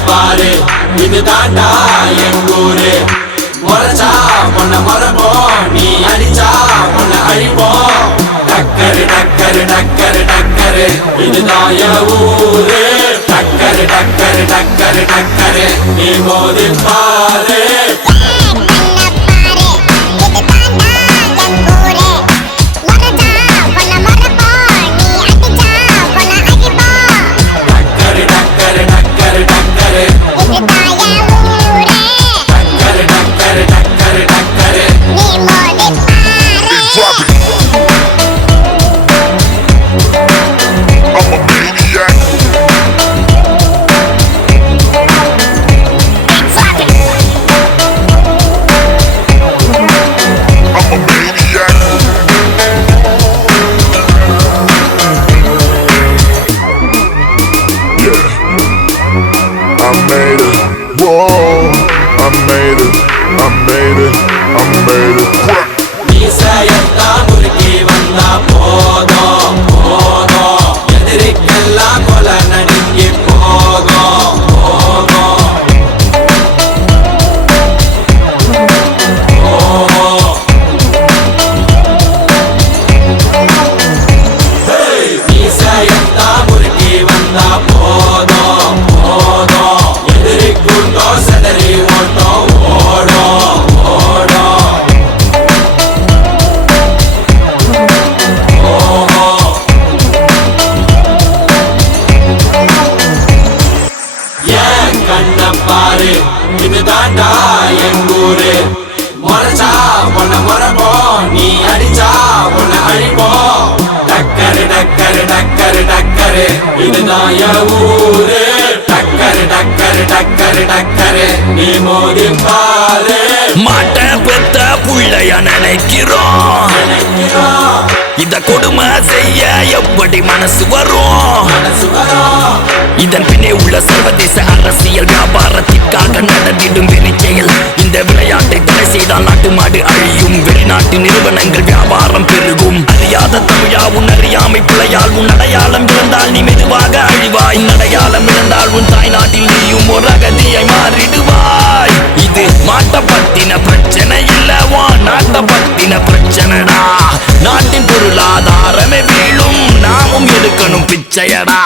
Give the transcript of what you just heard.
பாரு இது தாண்டா எங்கூரு முறைச்சா உன்னை மறப்போம் நீ அடிச்சா உன்னை அழிப்போம் டக்கரு டக்கரு டக்கரு டக்கரு இதுதான் என் ஊரு டக்கரு டக்கரு டக்கரு டக்கரு நீ மோதி பாரு இது தாண்டா எங்கூரு முறைச்சா உன்னை மறப்போம் நீ அடிச்சா உன்னை அழிப்போம் டக்கரு டக்கரு டக்கரு டக்கரு இதுதான் என் ஊரு டக்கரு டக்கரு டக்கரு டக்கரு நீ மோதி பாரு மாட்ட பெத்த புள்ளைய நினைக்கிறோம் இத கொடுமை செய்ய எப்படி மனசு வரும் இதன் பின்னே உள்ள சர்வதேச அரசியல் வியாபாரத்திற்காக நடந்திடும் வெறிச்செயல் இந்த விளையாட்டை தடை செய்தால் நாட்டு மாடு அழியும் வெளிநாட்டு நிறுவனங்கள் வியாபாரம் பெருகும் அறியாத தமிழா உன் அறியாமை பிள்ளையால் உன் அடையாளம் இழந்தால் நீ மெதுவாக அழிவாய் அடையாளம் இழந்தால் உன் தாய் நாட்டில் நீயும் ஒரு அகதியை மாறிடுவாய் இது மாட்ட பத்தின பிரச்சனை இல்லவா நாட்ட பத்தின பிரச்சனைடா நாட்டின் பொருளாதாரமே வீழும் நாமும் எடுக்கணும் பிச்சையடா